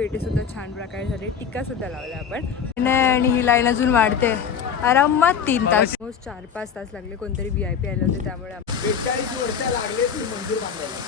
फेटेसुद्धा छान प्रकारे झाले. टिक्कासुद्धा लावला आपण. नाही आणि ही लाईन अजून वाढते. आरामात तीन तास. Almost चार पाच तास लागले. कोणतरी व्ही आय पी आले होते त्यामुळे वर्ष लागले मंदिर बांधायला.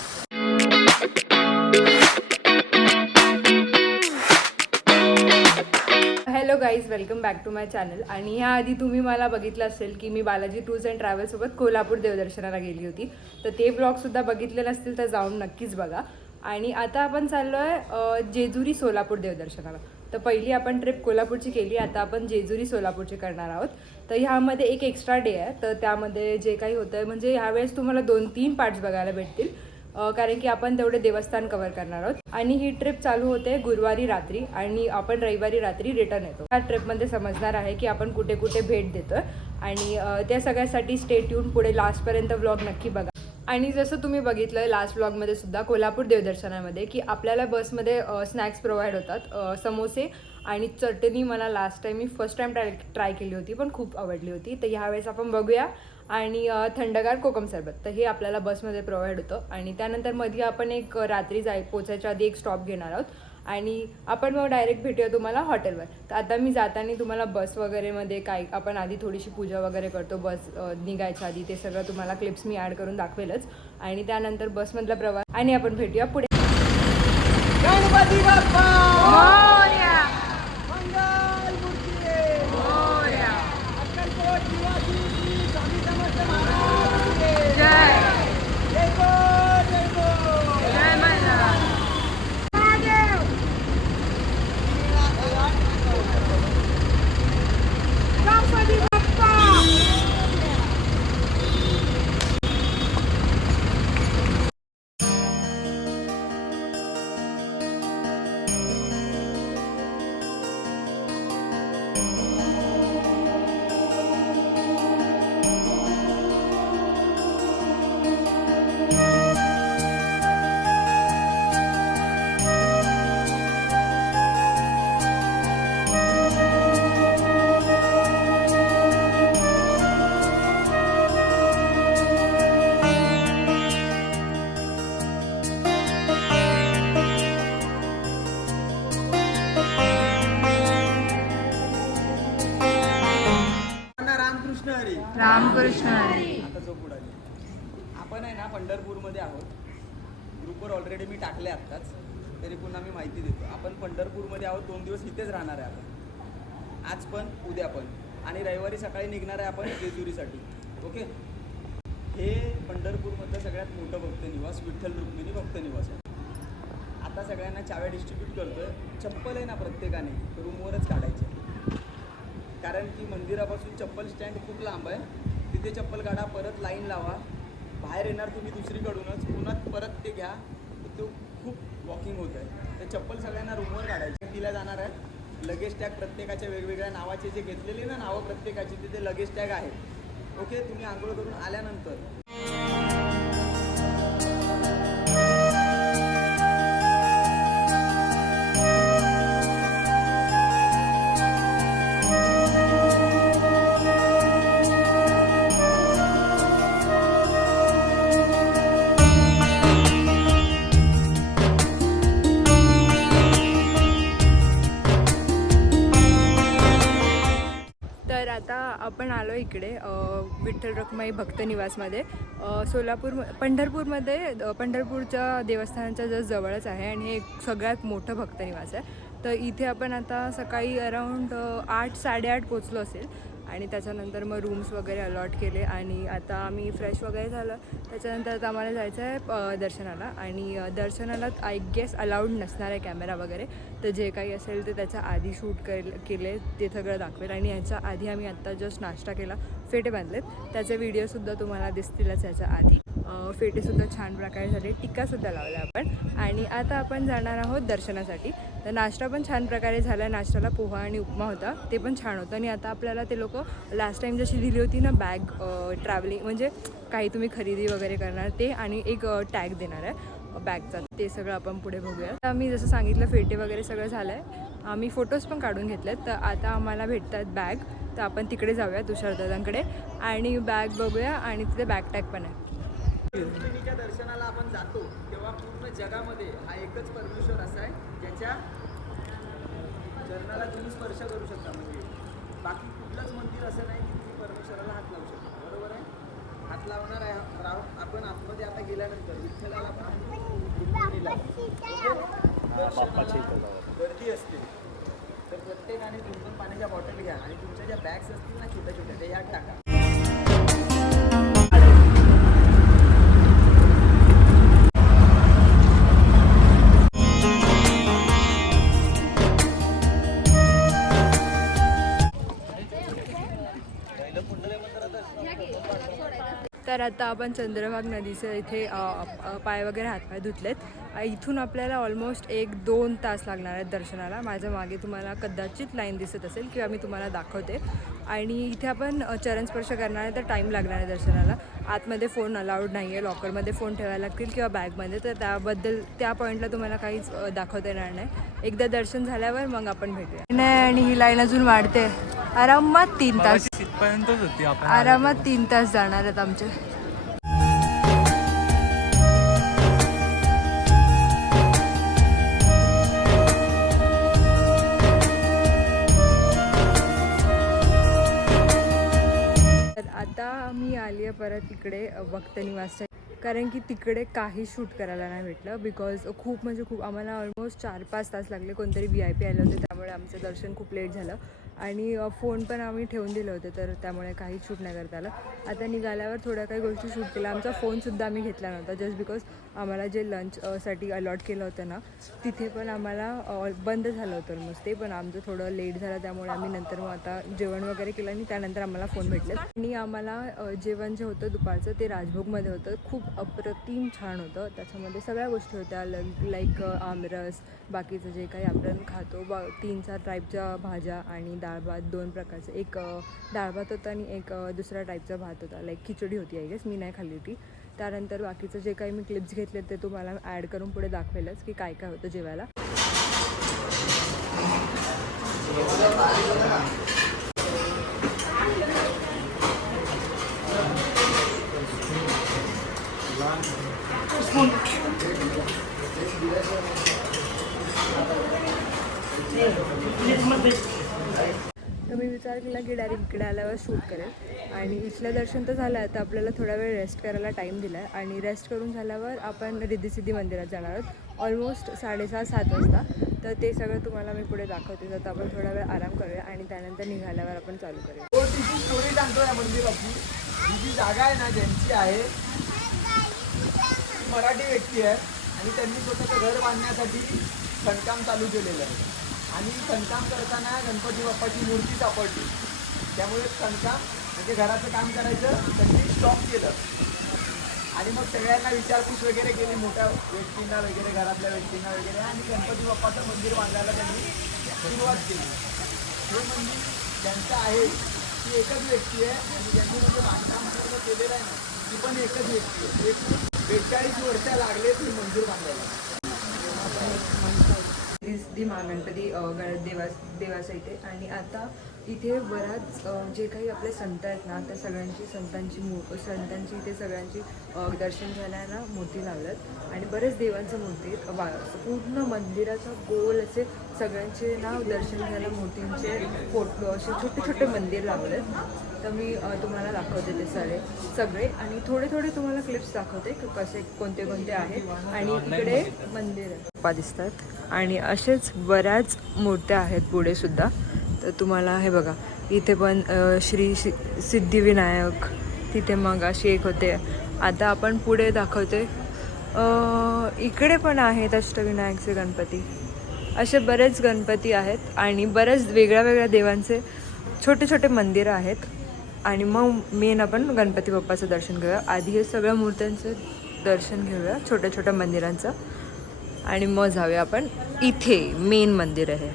Hello guys welcome back to my channel आणि ह्याआधी तुम्ही मला बघितलं असेल की मी बालाजी टूर्स अँड ट्रॅव्हल्ससोबत कोल्हापूर देवदर्शनाला गेली होती. तर ते ब्लॉगसुद्धा बघितले नसतील तर जाऊन नक्कीच बघा. आणि आता आपण चाललो आहे जेजुरी सोलापूर देवदर्शनाला. तर पहिली आपण ट्रिप कोल्हापूरची केली आता आपण जेजुरी सोलापूरची करणार आहोत. तर ह्यामध्ये एक एक्स्ट्रा डे आहे. तर त्यामध्ये जे काही होतं आहे म्हणजे ह्यावेळेस तुम्हाला दोन तीन पार्ट्स बघायला भेटतील. कारण की आपण तेवढे देवस्थान कव्हर करणार आहोत. आणि ही ट्रिप चालू होते गुरुवारी रात्री आणि आपण रविवारी रात्री रिटर्न येतो. ह्या ट्रिपमध्ये समजणार आहे की आपण कुठे कुठे भेट देतोय. आणि त्या सगळ्यासाठी स्टेट येऊन पुढे लास्टपर्यंत व्लॉग नक्की बघा. आणि जसं तुम्ही बघितलं लास्ट ब्लॉगमध्ये सुद्धा कोल्हापूर देवदर्शनामध्ये की आपल्याला बसमध्ये स्नॅक्स प्रोव्हाइड होतात. समोसे आणि चटणी मला लास्ट टाइम मी फर्स्ट टाइम ट्राय ट्राय केली होती पण खूप आवडली होती. तर ह्यावेळेस आपण बघूया. आणि थंडगार कोकम सरबत तर हे आपल्याला बसमध्ये प्रोव्हाइड होतं. आणि त्यानंतरमध्ये आपण एक रात्री जाय पोचायच्या आधी एक स्टॉप घेणार आहोत. आणि आपण मग डायरेक्ट भेटूया तुम्हाला हॉटेलवर तर आता मी जाताना तुम्हाला बस वगैरेमध्ये काय आपण आधी थोडीशी पूजा वगैरे करतो बस निघायच्या आधी ते सगळं तुम्हाला क्लिप्स मी ॲड करून दाखवेलच. आणि त्यानंतर बसमधला प्रवास आणि आपण भेटूया पुढे. गणपती बाप्पा! रामकृष्ण आता जो पुढे आपण आहे ना पंढरपूरमध्ये आहोत. ग्रुपवर ऑलरेडी मी टाकले आत्ताच. तरी पुन्हा मी माहिती देतो. आपण पंढरपूरमध्ये आहोत. दोन दिवस इथेच राहणार आहे आपण. आज पण उद्या पण. आणि रविवारी सकाळी निघणार आहे आपण जेजुरीसाठी. ओके हे पंढरपूरमधलं सगळ्यात मोठं भक्त निवास विठ्ठल रुक्मिणी भक्त निवास आहे. आता सगळ्यांना चाव्या डिस्ट्रीब्यूट करतोय. चप्पल आहे ना प्रत्येकाने. रूमवरच काढायचे. कारण की मंदिरापासून चप्पल स्टँड खूप लांब आहे. तिथे चप्पल काढा परत लाईन लावा. बाहेर येणार तुम्ही दुसरीकडूनच. पुन्हा परत ते घ्या. तो खूप वॉकिंग होत आहे. तर चप्पल सगळ्यांना रूमवर काढायची. दिल्या जाणार आहे. लगेज टॅग प्रत्येकाच्या वेगवेगळ्या नावाचे जे घेतलेले ना नावं प्रत्येकाची तिथे लगेज टॅग आहे. ओके तुम्ही आंघोळ करून आल्यानंतर आलो इकडे विठ्ठल रखमाई भक्त निवासमध्ये. सोलापूर पंढरपूरमध्ये पंढरपूरच्या देवस्थानाच्या जस्ट जवळच आहे आणि हे एक सगळ्यात मोठं भक्त निवास आहे. तर इथे आपण आता सकाळी अराऊंड आठ साडेआठ पोचलो असेल. आणि त्याच्यानंतर मग रूम्स वगैरे अलॉट केले आणि आता आम्ही फ्रेश वगैरे झालं. त्याच्यानंतर आता आम्हाला जायचं आहे दर्शनाला. आणि दर्शनाला आय गेस अलाउड नसणार आहे कॅमेरा वगैरे. तर जे काही असेल ते त्याच्या आधी शूट करेल केले ते सगळं दाखवेल. आणि ह्याच्या आधी आम्ही आत्ता जस्ट नाश्ता केला फेटे बांधलेत. त्याचे व्हिडिओसुद्धा तुम्हाला दिसतीलच याच्या आधी. फेटेसुद्धा छान प्रकारे झाले. टिक्कासुद्धा लावला आपण. आणि आता आपण जाणार आहोत दर्शनासाठी. तर नाश्ता पण छान प्रकारे झाला. नाश्त्याला पोहा आणि उपमा होता. ते पण छान होतं. आणि आता आपल्याला ते लोक लास्ट टाईम जशी दिली होती ना बॅग ट्रॅव्हलिंग म्हणजे काही तुम्ही खरेदी वगैरे करणार ते आणि एक टॅग देणार आहे बॅगचा ते सगळं आपण पुढे बघूया तर आम्ही जसं सांगितलं फेटे वगैरे सगळं झालं आहे आम्ही फोटोज पण काढून घेतलेत. तर आता आम्हाला भेटतात बॅग तर आपण तिकडे जाऊया तुषारदादांकडे आणि बॅग बघूया आणि तिथे बॅग टॅग पण आहे. रुक्मिणीच्या दर्शनाला आपण जातो तेव्हा पूर्ण जगामध्ये हा एकच परमेश्वर असा आहे ज्याच्या चरणाला तुम्ही स्पर्श करू शकता. म्हणजे बाकी कुठलंच मंदिर असं नाही की तुम्ही परमेश्वराला हात लावू शकता. बरोबर आहे? हात लावणार आहे राव आपण आतमध्ये आता गेल्यानंतर विठ्ठलाला गर्दी असते. तर प्रत्येकाने दोन दोन पाण्याच्या बॉटल घ्या आणि तुमच्या ज्या बॅग्स असतील ना छोट्या छोट्या त्या यात टाका. तर आता आपण चंद्रभाग नदीचं इथे पाय वगैरे हातपाय धुतलेत. इथून आपल्याला ऑलमोस्ट एक दोन तास लागणार आहेत दर्शनाला. माझ्या मागे तुम्हाला कदाचित लाईन दिसत असेल किंवा मी तुम्हाला दाखवते. आणि इथे आपण चरणस्पर्श करणार आहे तर टाईम लागणार आहे दर्शनाला. आतमध्ये फोन अलाउड नाही आहे लॉकरमध्ये फोन ठेवायला लागतील किंवा बॅगमध्ये तर त्याबद्दल त्या पॉईंटला तुम्हाला काहीच दाखवता येणार नाही. एकदा दर्शन झाल्यावर मग आपण भेटूया. नाही आणि ही लाईन अजून वाढते. आरामात तीन तास. तिथपर्यंतच होती आपण आरामात तीन तास जाणार आहेत आमचे. आता मी आली आहे परत इकडे भक्त निवासच्या कारण की तिकडे काही शूट करायला नाही भेटलं. बिकॉज खूप म्हणजे खूप आम्हाला ऑलमोस्ट चार पाच तास लागले कोणतरी व्ही आय पी आलं होते. त्यामुळे आमचं दर्शन खूप लेट झालं. आणि फोन पण आम्ही ठेवून दिले होते तर त्यामुळे काही शूट नाही करता आलं. आता निघाल्यावर थोड्या काही गोष्टी शूट केल्या. आमचा फोनसुद्धा आम्ही घेतला नव्हता जस्ट बिकॉज आम्हाला जे लंच साठी अलॉट केलं होतं ना तिथे पण आम्हाला बंद झालं होतं ऑलमोस्ट ते पण आमचं थोडं लेट झालं त्यामुळे आम्ही नंतर मग आता जेवण वगैरे केलं आणि त्यानंतर आम्हाला फोन भेटले. आणि आम्हाला जेवण जे होतं दुपारचं ते राजभोगमध्ये होतं. खूप अप्रतिम छान होतं. त्याच्यामध्ये सगळ्या गोष्टी होत्या लाईक आमरस बाकीचं जे काही आपण खातो बा तीन चार टाईपच्या भाज्या आणि डाळ भात दोन प्रकारचे. एक डाळ भात होता आणि एक दुसऱ्या टाईपचा भात होता. लाईक खिचडी होती आय गेस मी नाही खाल्ली होती. त्यानंतर बाकीचं जे काही मी क्लिप्स घेतले ते तुम्हाला ॲड करून पुढे दाखवेलच की काय काय होतं जेवायला. तर मी विचार केला की डायरेक्ट इकडे आल्यावर शूट करेल. आणि इथलं दर्शन तर झालं आहे तर आपल्याला थोडा वेळ रेस्ट करायला टाईम दिला आहे आणि रेस्ट करून झाल्यावर आपण रिद्धिसिद्धी मंदिरात जाणार आहोत. ऑलमोस्ट साडेसहा सात वाजता. तर ते सगळं तुम्हाला मी पुढे दाखवते. तर आपण थोडा वेळ आराम करूया आणि त्यानंतर निघाल्यावर आपण चालू करूया. हो, तिची स्टोरी सांगतो या मंदिराची. ही जी जागा आहे ना ज्यांची आहे. मराठी व्यक्ती आहे. आणि त्यांनी स्वतःचं घर बांधण्यासाठी खणकाम चालू केलेलं आहे. आणि कणकाम करताना गणपती बाप्पाची मूर्ती सापडली. त्यामुळे कणकाम म्हणजे घराचं काम करायचं त्यांनी स्टॉप केलं. आणि मग सगळ्यांना विचारपूस वगैरे केली मोठ्या व्यक्तींना वगैरे घरातल्या व्यक्तींना वगैरे आणि गणपती बाप्पाचं मंदिर बांधायला त्यांनी सुरुवात केली. हे मंदिर ज्यांचं आहे ती एकच व्यक्ती आहे आणि ज्यांनी म्हणजे बांधकाम पूर्ण केलेलं आहे ना ती पण एकच व्यक्ती आहे. एक बेचाळीस वर्ष लागले ते मंदिर बांधायला. दी महागणपती अ, गण इथे आणि आता इथे बराच जे काही आपले संत आहेत ना त्या सगळ्यांची संतांची मू संतांची इथे सगळ्यांची दर्शन घ्यायला मूर्ती लावल्यात. आणि बरेच देवांच्या मूर्ती वा पूर्ण मंदिराचा गोल असे सगळ्यांचे ना दर्शन घ्यायला मूर्तींचे फोटो असे छोटे छोटे मंदिर लावलेत. तर मी तुम्हाला दाखवते ते सगळे सगळे. आणि थोडे थोडे तुम्हाला क्लिप्स दाखवते कसे कोणते कोणते आहेत. आणि इकडे मंदिर दिसतात. आणि असेच बऱ्याच मूर्त्या आहेत पुढेसुद्धा तर तुम्हाला हे बघा इथे पण श्री सि सिद्धिविनायक तिथे मग अशी एक होते. आता आपण पुढे दाखवते. इकडे पण आहेत अष्टविनायकचे गणपती. असे बरेच गणपती आहेत आणि बरेच वेगळ्या वेगळ्या देवांचे छोटे छोटे मंदिरं आहेत. आणि मग मेन आपण गणपती बाप्पाचं दर्शन घेऊया. आधी हे सगळ्या मूर्त्यांचं दर्शन घेऊया छोट्या छोट्या मंदिरांचं. आणि मग जाऊया आपण इथे मेन मंदिर आहे.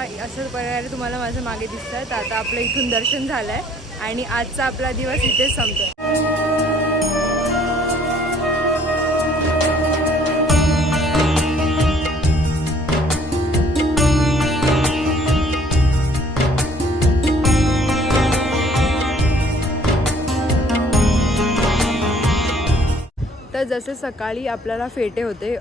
असं प्रकारे तुम्हाला माझं मागे दिसतं तर आता आपलं इथून दर्शन झालं आहे आणि आजचा आपला दिवस इथेच संपतो जसे सकाळी आपल्याला फेटे होते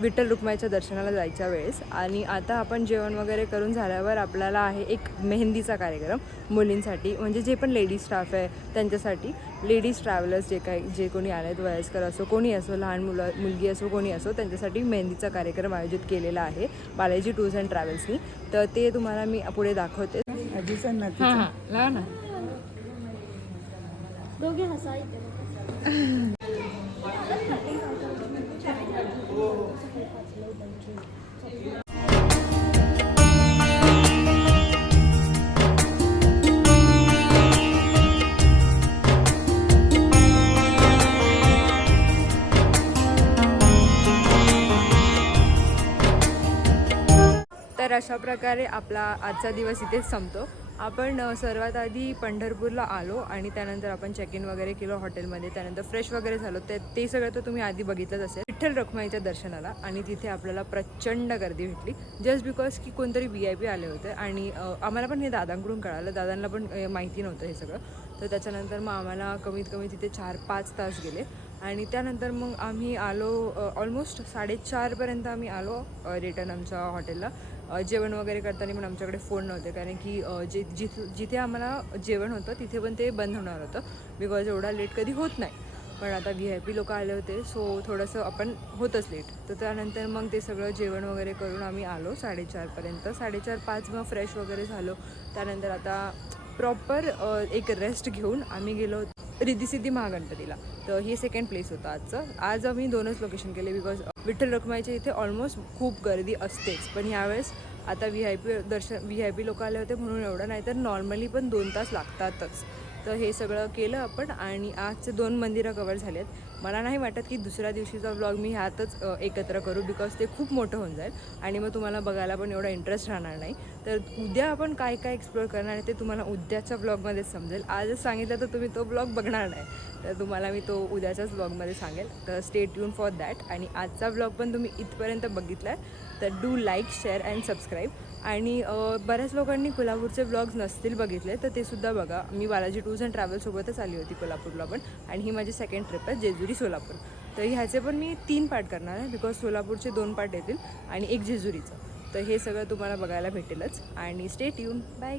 विठ्ठल रुक्माईच्या दर्शनाला जायच्या वेळेस. आणि आता आपण जेवण वगैरे करून झाल्यावर आपल्याला आहे एक मेहंदीचा कार्यक्रम मुलींसाठी म्हणजे जे पण लेडीज स्टाफ आहे त्यांच्यासाठी. लेडीज ट्रॅव्हलर्स जे काही जे कोणी आले आहेत वयस्कर असो कोणी असो लहान मुलं मुलगी असो कोणी असो त्यांच्यासाठी मेहंदीचा कार्यक्रम आयोजित केलेला आहे बालाजी टूर्स अँड ट्रॅव्हल्सनी. तर ते तुम्हाला मी पुढे दाखवते. हां हां. ना. अशा प्रकारे आपला आजचा दिवस इथेच संपतो. आपण सर्वात आधी पंढरपूरला आलो आणि त्यानंतर आपण चेक इन वगैरे केलं हॉटेलमध्ये त्यानंतर फ्रेश वगैरे झालो. ते ते सगळं तर तुम्ही आधी बघितलंच असेल. विठ्ठल रखमाईच्या दर्शनाला आणि तिथे आपल्याला प्रचंड गर्दी भेटली. जस्ट बिकॉज की कोणतरी व्ही आय पी आले होते आणि आम्हाला पण हे दादांकडून कळालं. दादांना पण माहिती नव्हतं हे सगळं. तर त्याच्यानंतर मग आम्हाला कमीत कमी तिथे चार पाच तास गेले. आणि त्यानंतर मग आम्ही आलो ऑलमोस्ट साडेचारपर्यंत आम्ही आलो रिटर्न आमच्या हॉटेलला जेवण वगैरे करताना पण आमच्याकडे फोन नव्हते कारण की जे जिथ जिथे आम्हाला जेवण होतं तिथे पण ते बंद होणार होतं बिकॉज एवढा लेट कधी होत नाही. पण आता व्ही आय पी लोक आले होते सो थोडंसं आपण होतच लेट तर त्यानंतर मग ते सगळं जेवण वगैरे करून आम्ही आलो साडेचारपर्यंत साडेचार पाच मग फ्रेश वगैरे झालो. त्यानंतर आता प्रॉपर एक रेस्ट घेऊन आम्ही गेलो रिद्धिसिद्धी महागणपतीला. तर हे सेकंड प्लेस होतं आजचं. आज आम्ही दोनच लोकेशन केले बिकॉज विठ्ठल रखुमाईच्या इथे ऑलमोस्ट खूप गर्दी असतेच. पण ह्यावेळेस आता व्ही आय पी दर्शन व्ही आय पी लोक आले होते म्हणून एवढं नाही तर नॉर्मली पण दोन तास लागतातच. तर हे सगळं केलं आपण आणि आजचे दोन मंदिरं कवर झालेत. मला नाही वाटत की दुसऱ्या दिवशीचा व्लॉग मी ह्यातच एकत्र करू बिकॉज ते खूप मोठं होऊन जाईल आणि मग तुम्हाला बघायला पण एवढा इंटरेस्ट राहणार नाही. तर उद्या आपण काय काय एक्सप्लोअर करणार आहे ते तुम्हाला उद्याच्या ब्लॉगमध्येच समजेल. आजच सांगितलं तर तुम्ही तो ब्लॉग बघणार नाही. तर तुम्हाला मी तो उद्याच्याच ब्लॉगमध्ये सांगेल. तर स्टे ट्यून फॉर दॅट आणि आजचा ब्लॉग पण तुम्ही इथपर्यंत बघितला आहे तर do like share and subscribe आणि बऱ्याच लोकांनी कोल्हापूरचे ब्लॉग्स नसतील बघितले तर ते सुद्धा बघा. मी बालाजी टूर्स अँड ट्रॅव्हलसोबतच आली होती कोल्हापूरला पण. आणि ही माझी सेकंड ट्रिप आहे जेजुरी सोलापूर. तर ह्याचे पण मी तीन पार्ट करणार आहे बिकॉज सोलापूरचे दोन पार्ट येतील आणि एक जेजुरीचं. तर हे सगळं तुम्हाला बघायला भेटेलच. आणि स्टे ट्यून बाय